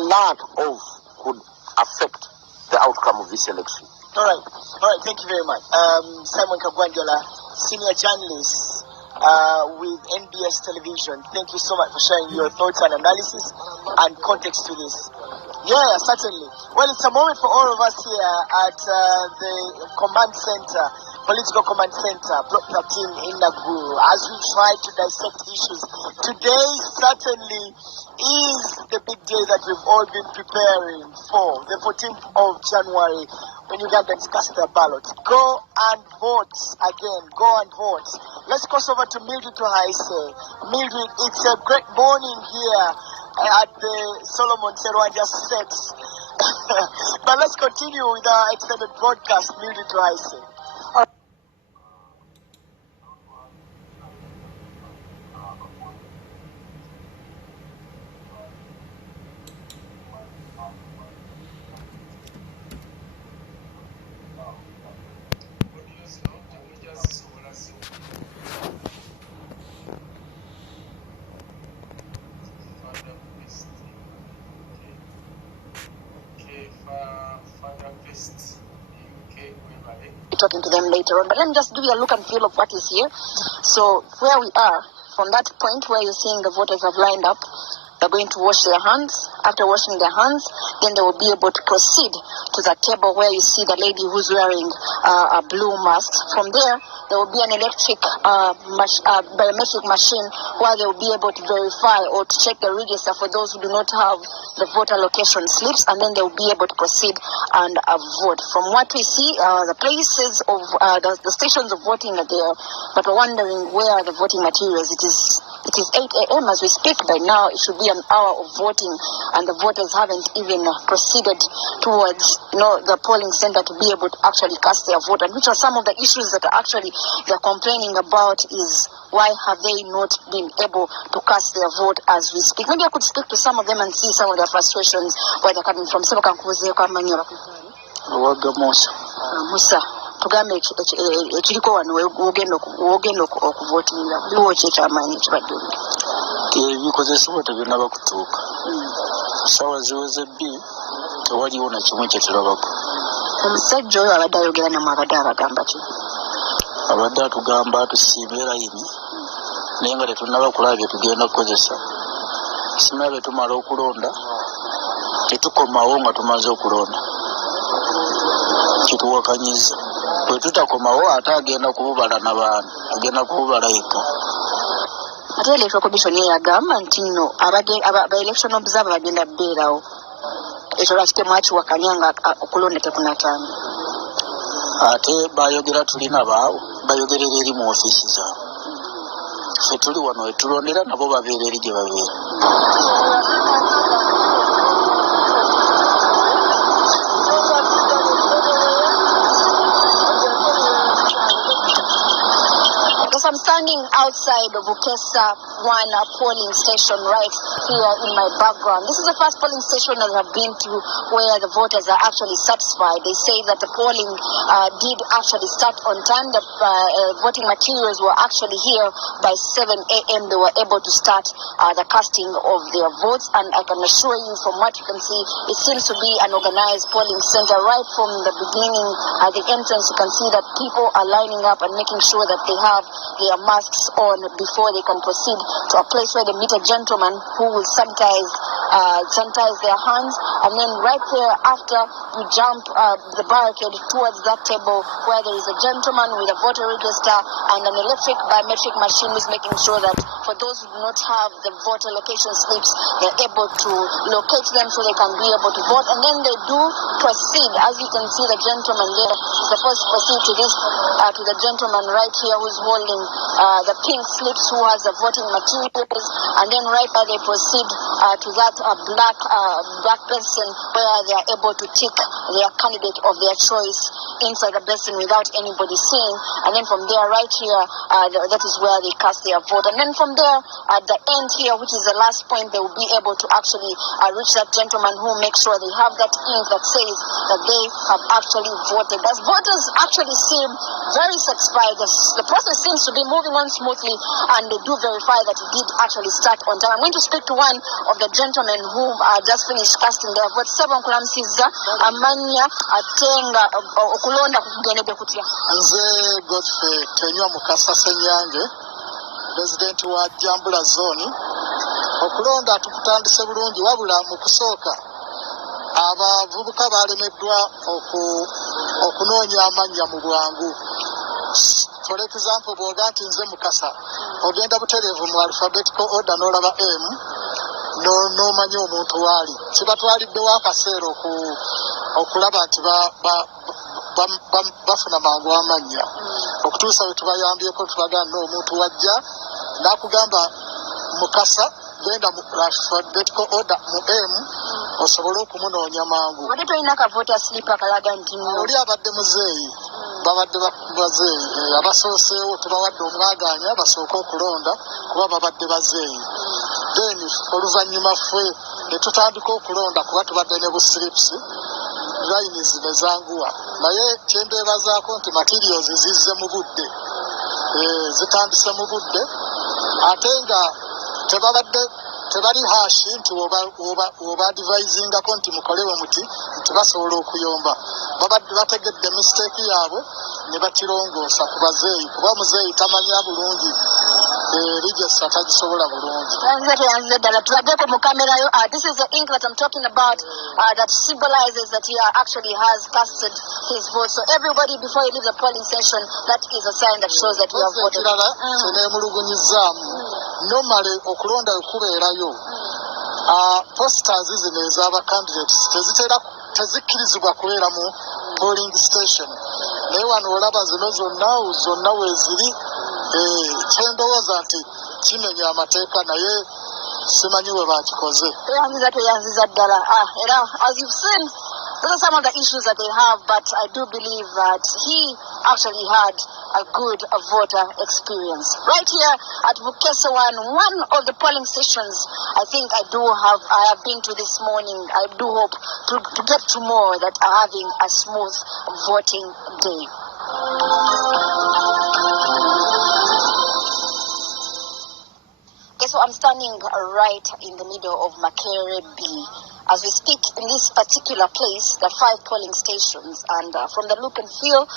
lot of could affect the outcome of this election. All right. Thank you very much. Simon Kagwanjola, senior journalist with NBS Television. Thank you so much for sharing your thoughts and analysis and context to this. Yeah, certainly. Well, it's a moment for all of us here at the command center, political command center, Block 13 in Nakuru, as we try to dissect issues. Today certainly is the big day that we've all been preparing for, the 14th of January, when Ugandans cast their ballot. Go and vote again. Go and vote. Let's cross over to Mildred to Haise. Mildred, it's a great morning here at the Solomon Serwanja set. But let's continue with our extended broadcast, Mildred to Haise. Talking to them later on, but let me just give you a look and feel of what is here. So where we are, from that point where you're seeing the voters have lined up, they're going to wash their hands. After washing their hands, then they will be able to proceed to the table where you see the lady who's wearing a blue mask. From there will be an electric biometric machine where they will be able to verify or to check the register for those who do not have the voter location slips, and then they will be able to proceed and vote. From what we see, the places of the stations of voting are there, but we're wondering where are the voting materials. It is 8 a.m. as we speak. By now, it should be an hour of voting, and the voters haven't even proceeded towards the polling center to be able to actually cast their vote. And which are some of the issues that actually they're complaining about is why have they not been able to cast their vote as we speak. Maybe I could speak to some of them and see some of their frustrations, where they're coming from. Musa. Tugambe ekiriko wano wogenda okuvotinga liwo kyekyamanyi ekibadde ebikozesebwa tebinaba kutuuka sawa ziweze bbi tewaliwo na kimu kyetulabako. Omusajja oyo abadde ayogera namwe abadde abagamba ki? Abadde atugamba tusiime layini naye nga tetunaba kulaba bye tugenda kukozesa. Simala bye tumala okulonda tetukomawo nga tumaze okulonda, kituwakanyiza. Bwe tutakomawo ate agenda kububala n'abaana, agenda kububala yekka. Ate electoral commission yagamba nti nno aba-election observer bagenda bbeerawo. Ekyo lwaki temwakiwakanya nga okulonda tekunataano? Ate bayogera tulina baawo, bayogerera eri mu ofiisi zaabwe. Ffe tuli wano we tulondera, nabo babeera eri gye babeera. I'm standing outside of Ukesa 1 polling station right here in my background. This is the first polling station that I've been to where the voters are actually satisfied. They say that the polling did actually start on time. The voting materials were actually here by 7 a.m. They were able to start the casting of their votes, and I can assure you from what you can see, it seems to be an organized polling center. Right from the beginning, at the entrance, you can see that people are lining up and making sure that they have their masks on before they can proceed to a place where they meet a gentleman who will sanitize their hands, and then right there after you jump the barricade towards that table where there is a gentleman with a voter register and an electric biometric machine who's making sure that for those who do not have the voter location slips, they're able to locate them so they can be able to vote. And then they do proceed. As you can see, the gentleman there is supposed to proceed to this to the gentleman right here who's holding the pink slips, who has the voting materials, and then right by they proceed to that black basin where they are able to tick their candidate of their choice inside the basin without anybody seeing, and then from there right here that is where they cast their vote. And then from there at the end here, which is the last point, they will be able to actually reach that gentleman who makes sure they have that ink that says that they have actually voted. As voters actually seem very satisfied, the process seems to be moving on smoothly, and they do verify that it did actually start on time. I'm going to speak to one of the gentlemen who just finished casting their votes. Amanya atenga okulonda kugenede kutya. Nze Godfrey Tenywa Mukasa Senyange, President wa Jambula Zone. Okulonda tukutandise bulungi wabula mu kusooka abavubuka balemeddwa okunoonya amannya mu bwangu. For example, bw'oga nti nze Mukasa ogenda butereevu mu alphabetical order n'olaba M n'omanya omuntu waali. Kibatwaliddewo akaseera okulaba nti bafuna mangu amannya okutuusa we tubayambyeko tubagana omuntu wajja n'akugamba Mukasa genda mu alphabetical order mu M osobole okumunoonya mangu. Wadde tolina akavoota silipa akalaga nti nno oli abadde muzeeyi babadde bazeeyi abasooseewo tubawadde omwaganya basooke okulonda kuba babadde bazeeyi. Then oluvannyuma ffe ne tutandika okulonda kuba tubadde ne bu slips lines ne zanguwa, naye kyembeebazaako nti materials zizze mu budde, zitandise mu budde ate nga tebali hashi nti oba advisingako nti mukolewe muti nti basobola okuyomba. Babadde bategedde mistake yaabwe ne bakirongoosa ku bazeeyi kuba muzeeyi tamanya bulungi register tagisobola bulungi. This is the ink that I'm talking about that symbolizes that he actually has casted his vote. So everybody, before you leave the polling station, that is a sign that shows that you have voted. Normally okulonda okubeerayo posters zino ez'aba candidates tezikkirizibwa kubeera mu polling station, naye wano olaba zino zonna weeziri. Kyendowooza nti kimenya amateeka naye simanyi we bakikoze. Teyanziza ddala. As you've seen, those are some of the issues that they have, but I do believe that he actually had a good voter experience. Right here at Bukesa one of the polling stations, I think I have been to this morning. I do hope to get to more that are having a smooth voting day. Okay, so I'm standing right in the middle of Makere B. As we speak, in this particular place, there are 5 polling stations, and from the look and feel,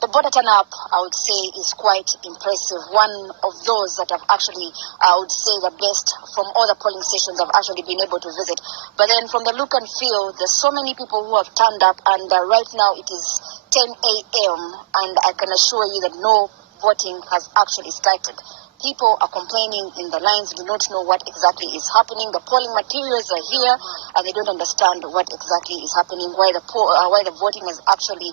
the voter turnout, I would say, is quite impressive. One of those that have actually, I would say, the best from all the polling stations I've actually been able to visit. But then from the look and feel, there's so many people who have turned up, and right now it is 10 a.m., and I can assure you that no voting has actually started. People are complaining in the lines, do not know what exactly is happening. The polling materials are here, and they don't understand what exactly is happening, why the voting is actually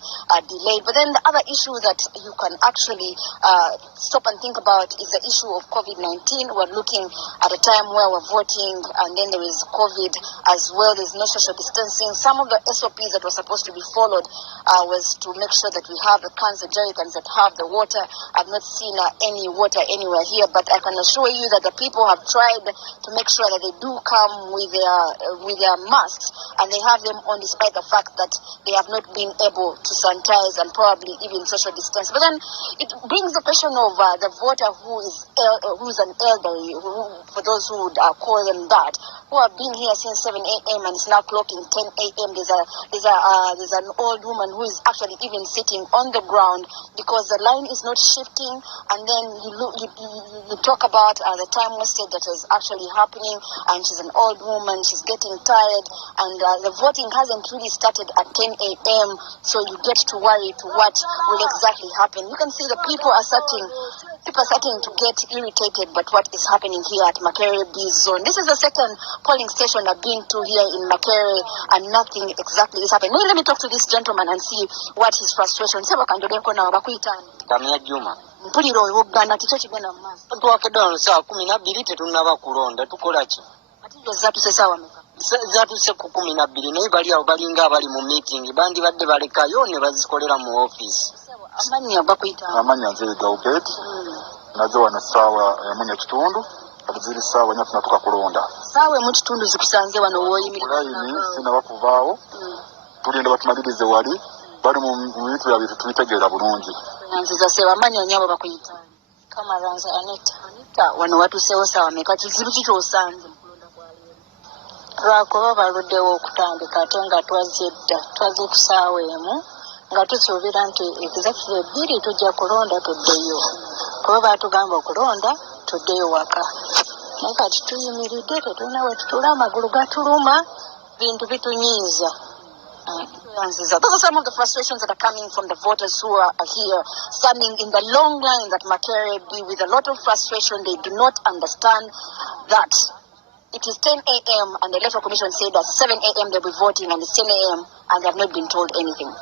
delayed. But then the other issue that you can actually stop and think about is the issue of COVID-19. We're looking at a time where we're voting, and then there is COVID as well. There's no social distancing. Some of the SOPs that were supposed to be followed was to make sure that we have the cans, the jerrycans that have the water. I've not seen any water anywhere here, but I can assure you that the people have tried to make sure that they do come with their masks, and they have them on despite the fact that they have not been able to sanitize and probably even social distance. But then it brings the question of the voter who's an elderly, for those who would call them that, who have been here since 7 a.m. and is now clocking 10 a.m. There's an old woman who is actually even sitting on the ground because the line is not shifting, and then you talk about the time wasted that is actually happening, and she's an old woman, she's getting tired, and the voting hasn't really started at 10 a.m., so you get to worry to what will exactly happen. You can see the people are starting to get irritated by what is happening here at Makere B zone. This is the second polling station I've been to here in Makere, and nothing exactly is happening. Let me talk to this gentleman and see what his frustration is. Kamya Juma. Mpulira Uganda kicho kigenda mu maaso. Twakedde saa 12 tetunnaba kulonda tukola ki? Ati zatuse sawa meka. Zatuse ku 12 naye bali awo balinga abali mu meeting bandi badde balekayo ne bazikolera mu office. Amanya bakuyita. Amanya nze Gaubet. Nazo wano sawa munya kitundu. Abaziri sawa nyafuna tukakulonda. Sawe mu kitundu zikusanze wano woyimirira. Line sina bakuvaawo. Tulinda batumalirize wali bali mu bintu bya bitu tubitegeera bulungi. Nziza sebamanya nyabo bakuyita. Kamaranza Anita wano watusewo sawa meka kizibu kikyosanze mu kulonda kwa leero. Lwakuba baluddewo okutandika ate nga twaze ku ssaawa emu nga tusuubira nti executive ebbiri tujja kulonda tuddeyo. Kuba baatugamba okulonda tuddeyo waka. Naye kati tuyimiridde tetulina we tutula amagulu gatuluma bintu bitunyiiza. Those are some of the frustrations that are coming from the voters who are here, standing in the long line at Makerere with a lot of frustration. They do not understand that it is 10 a.m. and the Electoral Commission said that 7 a.m. they'll be voting and it's 10 a.m. and they have not been told anything.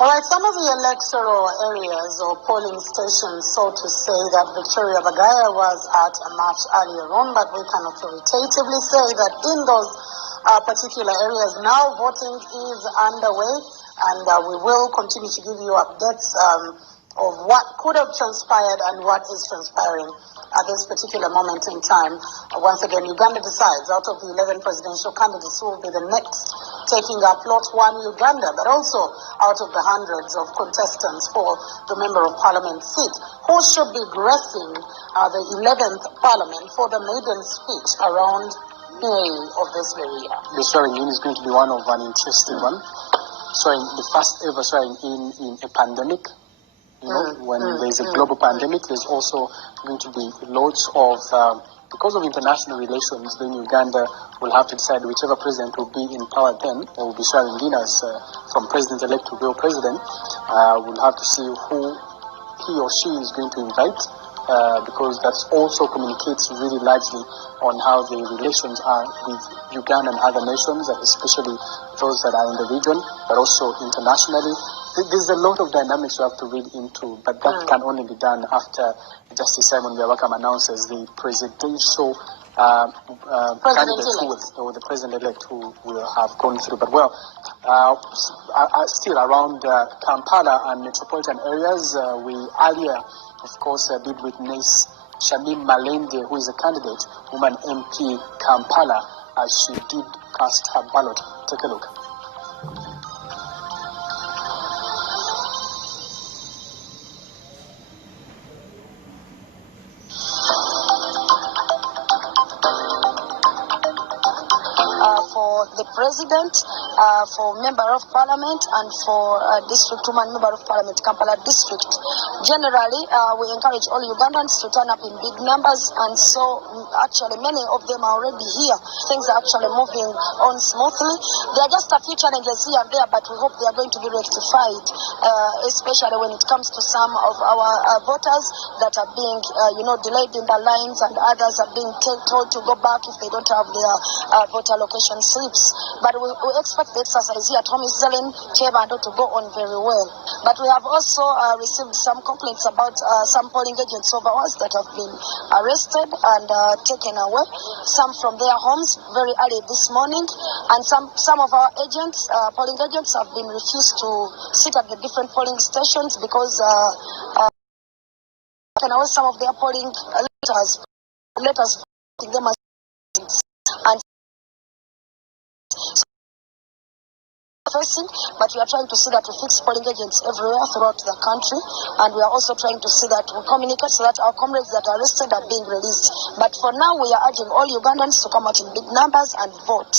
All right, some of the electoral areas or polling stations, so to say, that Victoria Bagaya was at a much earlier on, but we can authoritatively say that in those particular areas now voting is underway, and we will continue to give you updates of what could have transpired and what is transpiring at this particular moment in time. Once again, Uganda decides out of the 11 presidential candidates who will be the next taking up Lot 1 Uganda, but also out of the hundreds of contestants for the Member of Parliament seat, who should be gracing the 11th Parliament for the maiden speech around May of this very year. The swearing-in is going to be one of an interesting one. The first ever swearing-in in a pandemic. When there's a global pandemic, there's also going to be lots of, because of international relations, then Uganda will have to decide whichever president will be in power then. They will be swearing in as from president-elect to real president. We'll have to see who he or she is going to invite, because that also communicates really largely on how the relations are with Uganda and other nations, especially those that are in the region, but also internationally. There's a lot of dynamics you have to read into, but that can only be done after Justice Simon Byabakama announces the presidential candidate or the president-elect who will have gone through. But still around Kampala and metropolitan areas, we earlier, of course, did witness Shamim Malende, who is a candidate, woman MP Kampala, as she did cast her ballot. Take a look. The president, for member of parliament, and for district woman member of parliament, Kampala district. Generally, we encourage all Ugandans to turn up in big numbers, and so actually many of them are already here. Things are actually moving on smoothly. There are just a few challenges here and there, but we hope they are going to be rectified, especially when it comes to some of our voters that are being, delayed in the lines, and others are being told to go back if they don't have their voter location slips. But we expect the exercise here at home is to go on very well. But we have also received some complaints about some polling agents of ours that have been arrested and taken away, some from their homes very early this morning, and some of our agents, polling agents, have been refused to sit at the different polling stations because some of their polling letters them as and but we are trying to see that we fix polling agents everywhere throughout the country, and we are also trying to see that we communicate so that our comrades that are arrested are being released. But for now, we are urging all Ugandans to come out in big numbers and vote.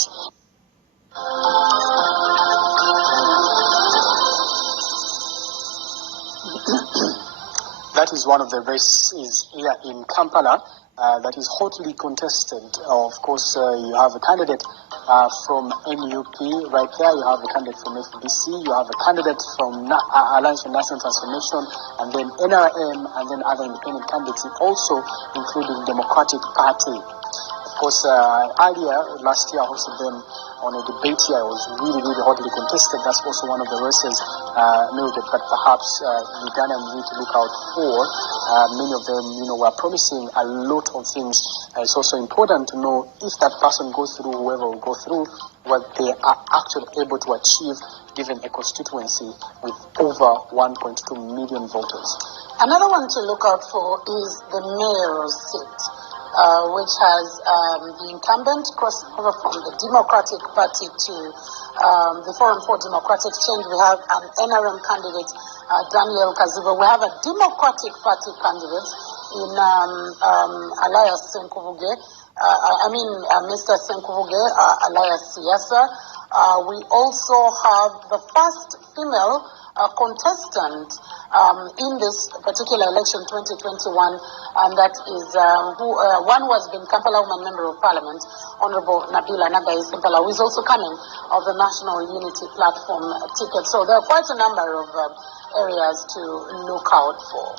That is one of the races here in Kampala that is hotly contested. Of course, you have a candidate from NUP right there, you have a candidate from FBC, you have a candidate from Alliance for National Transformation, and then NRM, and then other independent candidates, also including Democratic Party. Of course, earlier last year I hosted them on a debate here. It was really, really hotly contested. That's also one of the races noted, but perhaps Ugandans need to look out for. Many of them, were promising a lot of things. It's also important to know if that person goes through, whoever will go through, what they are actually able to achieve given a constituency with over 1.2 million voters. Another one to look out for is the mayor's seat, which has the incumbent crossed over from the Democratic Party to the Forum for Democratic Change. We have an NRM candidate, Daniel Kaziba. We have a Democratic Party candidate in Elias Senkubuge. Mr. Senkubuge, Elias Siasa. We also have the first female contestant in this particular election 2021, and that is one who has been Kampala Woman Member of Parliament, Honorable Nabila Nagai Simpala, who is also coming of the National Unity Platform ticket. So there are quite a number of areas to look out for.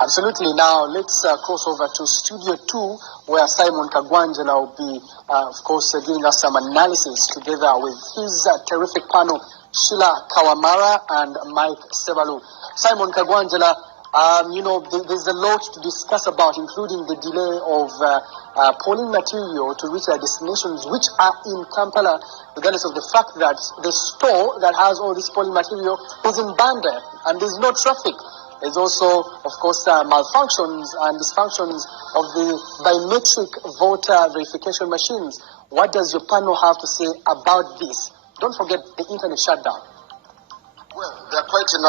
Absolutely. Now let's cross over to Studio 2, where Simon Kagwanjala will be, of course, giving us some analysis together with his terrific panel, Sheila Kawamara and Mike Sebalu. Simon Kagwanjala, there's a lot to discuss about, including the delay of polling material to reach their destinations, which are in Kampala, regardless of the fact that the store that has all this polling material is in Banda, and there's no traffic. There's also, of course, malfunctions and dysfunctions of the biometric voter verification machines. What does your panel have to say about this? Don't forget the internet shutdown. Well, there are quite a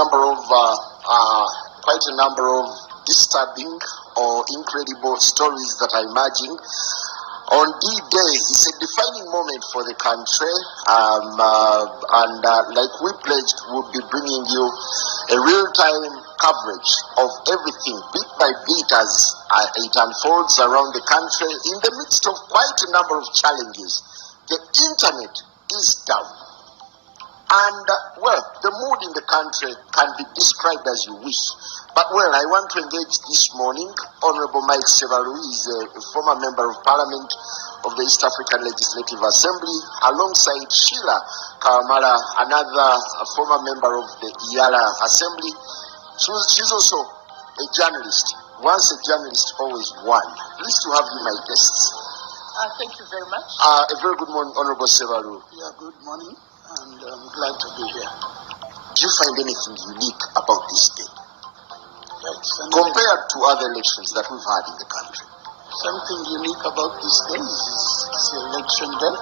number of disturbing or incredible stories that are emerging. On D-Day, it's a defining moment for the country, and like we pledged, we'll be bringing you a real-time coverage of everything, bit by bit, as it unfolds around the country in the midst of quite a number of challenges. The internet is down. And, the mood in the country can be described as you wish. But, I want to engage this morning. Honorable Mike Sebalu is a former member of Parliament of the East African Legislative Assembly, alongside Sheila Kawamara, another former member of the Yala Assembly. She's also a journalist. Once a journalist, always one. Pleased to have you, my guests. Thank you very much. A very good morning, Honorable Sebalu. Yeah, good morning, and I'm glad to be here. Do you find anything unique about this day? Compared to other elections that we've had in the country? Something unique about this day is election day.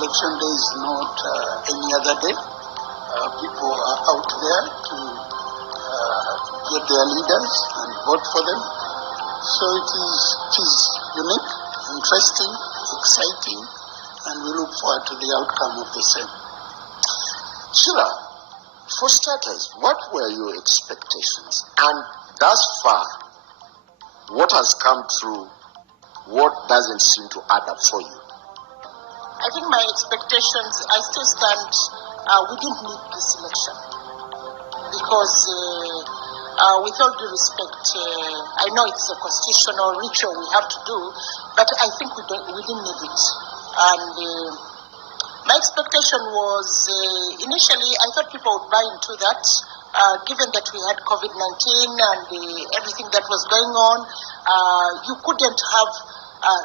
Election day is not any other day. People are out there to get their leaders and vote for them. So it is unique, interesting, exciting, and we look forward to the outcome of the same. Sheila, for starters, what were your expectations? And thus far, what has come through? What doesn't seem to add up for you? I think my expectations, I still stand, we didn't need this election. Because with all due respect, I know it's a constitutional ritual we have to do, but I think we didn't need it. And my expectation was, initially, I thought people would buy into that, given that we had COVID-19 and everything that was going on. You couldn't have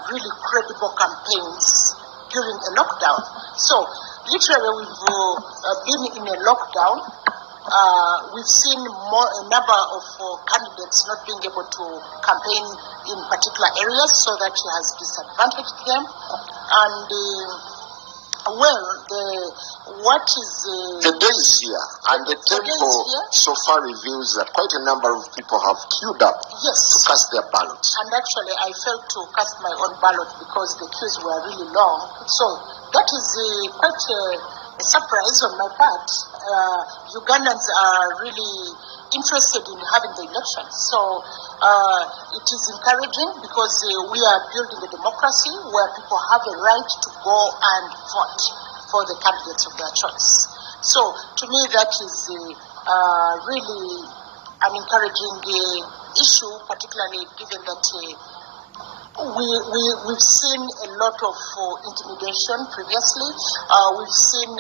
really credible campaigns during a lockdown. So, literally, we've been in a lockdown. We've seen a number of candidates not being able to campaign in particular areas, so that it has disadvantaged them. And the day is here, and the tempo so far reveals that quite a number of people have queued up to cast their ballots. And actually, I failed to cast my own ballot because the queues were really long. So that is quite a surprise on my part. Ugandans are really interested in having the election. So it is encouraging because we are building a democracy where people have a right to go and vote for the candidates of their choice. So to me, that is really an encouraging issue, particularly given that we've seen a lot of intimidation previously. We've seen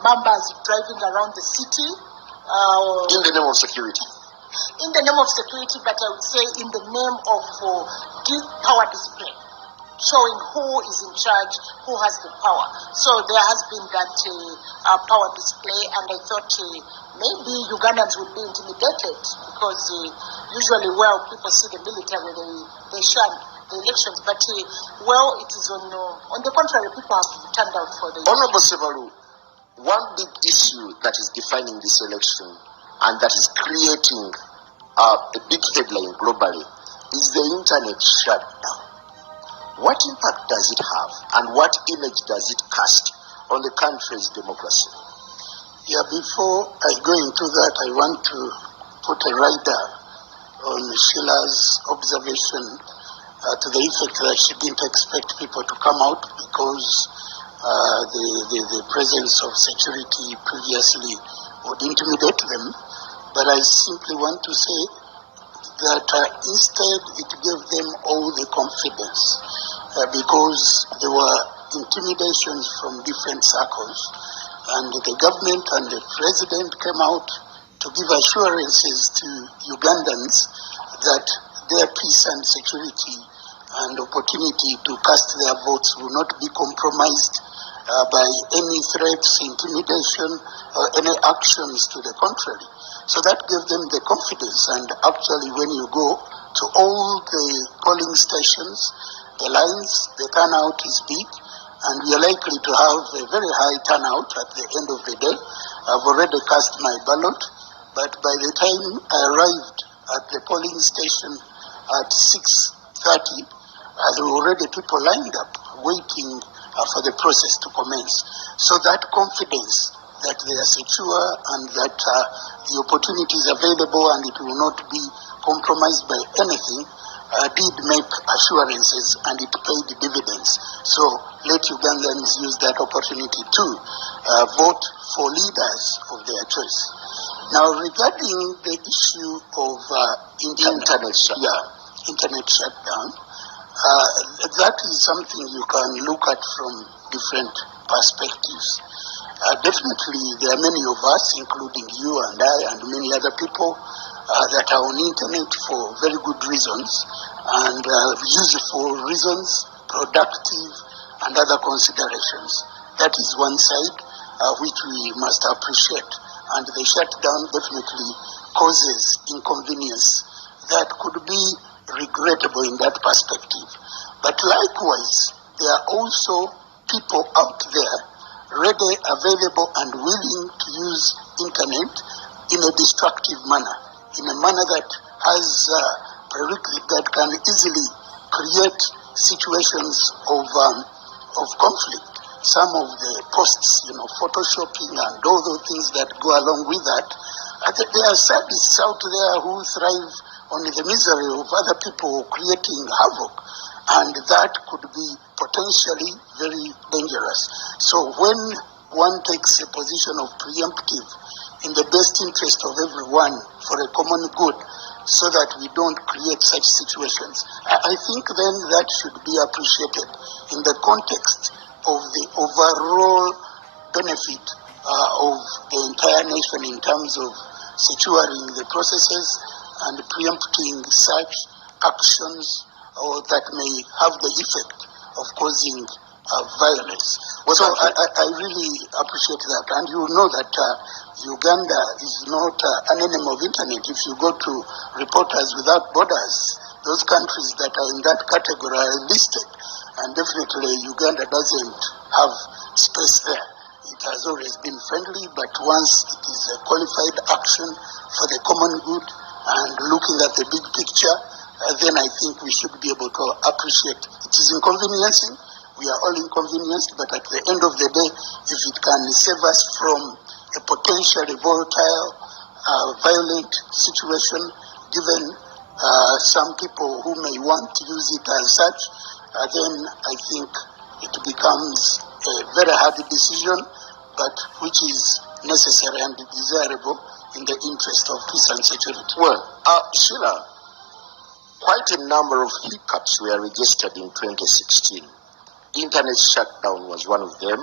members driving around the city. In the name of security. In the name of security, but I would say in the name of power display. showing who is in charge, who has the power. So there has been that power display, and I thought maybe Ugandans would be intimidated because usually where people see the military, they shun the elections. But it is on the contrary, people have turned out for the Honorable Sebalu, one big issue that is defining this election and that is creating a big headline globally is the internet shutdown. What impact does it have, and what image does it cast on the country's democracy? Yeah, before I go into that, I want to put a rider on Sheila's observation to the effect that she didn't expect people to come out because the presence of security previously would intimidate them. But I simply want to say that instead it gave them all the confidence because there were intimidations from different circles, and the government and the president came out to give assurances to Ugandans that their peace and security and opportunity to cast their votes will not be compromised by any threats, intimidation, or any actions to the contrary. So that gave them the confidence, and actually when you go to all the polling stations, the lines, the turnout is big, and we are likely to have a very high turnout at the end of the day. I've already cast my ballot, but by the time I arrived at the polling station at 6:30, there were already people lined up waiting for the process to commence. So that confidence that they are secure and that the opportunity is available and it will not be compromised by anything did make assurances, and it paid dividends. So let Ugandans use that opportunity to vote for leaders of their choice. Now, regarding the issue of internet shutdown, that is something you can look at from different perspectives. Definitely, there are many of us, including you and I and many other people, that are on internet for very good reasons and useful reasons, productive and other considerations. That is one side which we must appreciate. And the shutdown definitely causes inconvenience that could be regrettable in that perspective. But likewise, there are also people out there ready, available and willing to use internet in a destructive manner, in a manner that has that can easily create situations of conflict. Some of the posts, photoshopping and all those things that go along with that, there are sadists out there who thrive on the misery of other people creating havoc, and that could be potentially very dangerous. So when one takes a position of preemptive in the best interest of everyone for a common good, so that we don't create such situations, I think then that should be appreciated in the context of the overall benefit of the entire nation in terms of securing the processes and preempting such actions that may have the effect of causing violence. So I really appreciate that. And you know that Uganda is not an enemy of internet. If you go to Reporters Without Borders, those countries that are in that category are listed. And definitely Uganda doesn't have space there. It has always been friendly, but once it is a qualified action for the common good and looking at the big picture, then I think we should be able to appreciate it is inconveniencing. We are all inconvenienced, but at the end of the day, if it can save us from a potentially volatile, violent situation, given some people who may want to use it as such, then I think it becomes a very hard decision, but which is necessary and desirable in the interest of peace and security. Well, Sheila, quite a number of hiccups were registered in 2016. Internet shutdown was one of them.